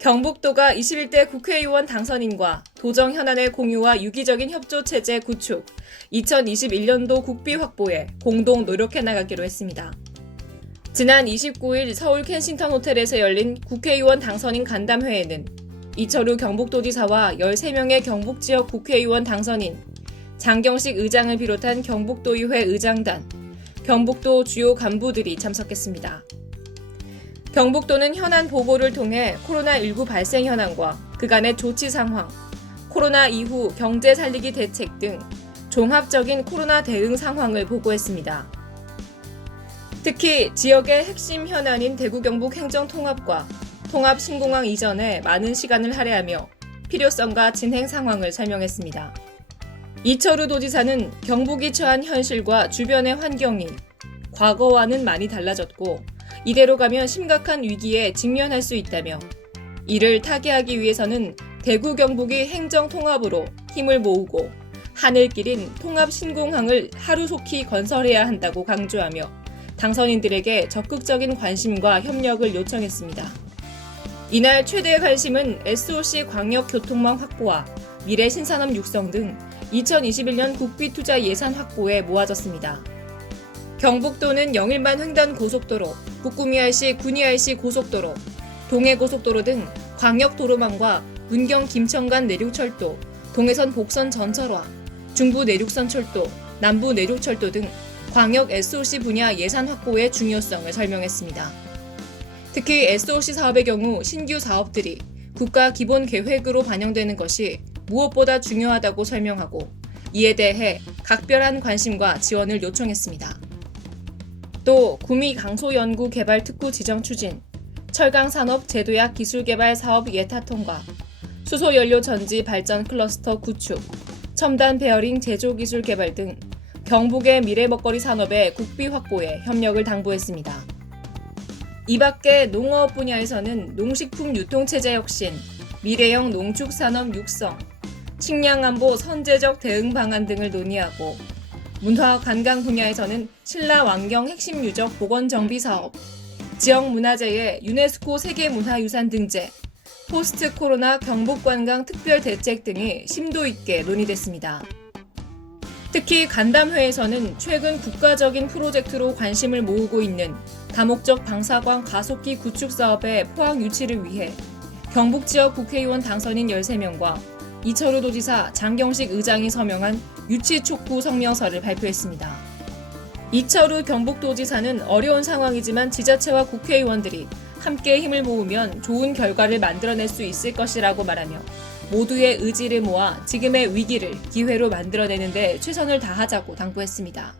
경북도가 21대 국회의원 당선인과 도정 현안의 공유와 유기적인 협조체제 구축, 2021년도 국비 확보에 공동 노력해 나가기로 했습니다. 지난 29일 서울 켄싱턴 호텔에서 열린 국회의원 당선인 간담회에는 이철우 경북도지사와 13명의 경북지역 국회의원 당선인, 장경식 의장을 비롯한 경북도의회 의장단, 경북도 주요 간부들이 참석했습니다. 경북도는 현안 보고를 통해 코로나19 발생 현황과 그간의 조치 상황, 코로나 이후 경제 살리기 대책 등 종합적인 코로나 대응 상황을 보고했습니다. 특히 지역의 핵심 현안인 대구 경북 행정 통합과 통합 신공항 이전에 많은 시간을 할애하며 필요성과 진행 상황을 설명했습니다. 이철우 도지사는 경북이 처한 현실과 주변의 환경이 과거와는 많이 달라졌고 이대로 가면 심각한 위기에 직면할 수 있다며 이를 타개하기 위해서는 대구 경북이 행정 통합으로 힘을 모으고 하늘길인 통합 신공항을 하루속히 건설해야 한다고 강조하며 당선인들에게 적극적인 관심과 협력을 요청했습니다. 이날 최대의 관심은 SOC 광역교통망 확보와 미래 신산업 육성 등 2021년 국비 투자 예산 확보에 모아졌습니다. 경북도는 영일만 횡단 고속도로, 북구미 RC 군위 RC 고속도로, 동해 고속도로 등 광역 도로망과 문경 김천 간 내륙철도, 동해선 복선 전철화, 중부 내륙선 철도, 남부 내륙철도 등 광역 SOC 분야 예산 확보의 중요성을 설명했습니다. 특히 SOC 사업의 경우 신규 사업들이 국가 기본 계획으로 반영되는 것이 무엇보다 중요하다고 설명하고 이에 대해 각별한 관심과 지원을 요청했습니다. 또 구미 강소연구 개발 특구 지정 추진, 철강산업 제도약 기술개발 사업 예타 통과, 수소연료 전지 발전 클러스터 구축, 첨단 베어링 제조 기술 개발 등 경북의 미래 먹거리 산업의 국비 확보에 협력을 당부했습니다. 이 밖에 농업 분야에서는 농식품 유통체제 혁신, 미래형 농축산업 육성, 식량안보 선제적 대응 방안 등을 논의하고 문화 관광 분야에서는 신라 왕경 핵심 유적 복원 정비 사업, 지역 문화재의 유네스코 세계문화유산 등재, 포스트 코로나 경북 관광 특별 대책 등이 심도 있게 논의됐습니다. 특히 간담회에서는 최근 국가적인 프로젝트로 관심을 모으고 있는 다목적 방사광 가속기 구축 사업의 포항 유치를 위해 경북 지역 국회의원 당선인 13명과 이철우 도지사, 장경식 의장이 서명한 유치 촉구 성명서를 발표했습니다. 이철우 경북도지사는 어려운 상황이지만 지자체와 국회의원들이 함께 힘을 모으면 좋은 결과를 만들어낼 수 있을 것이라고 말하며 모두의 의지를 모아 지금의 위기를 기회로 만들어내는 데 최선을 다하자고 당부했습니다.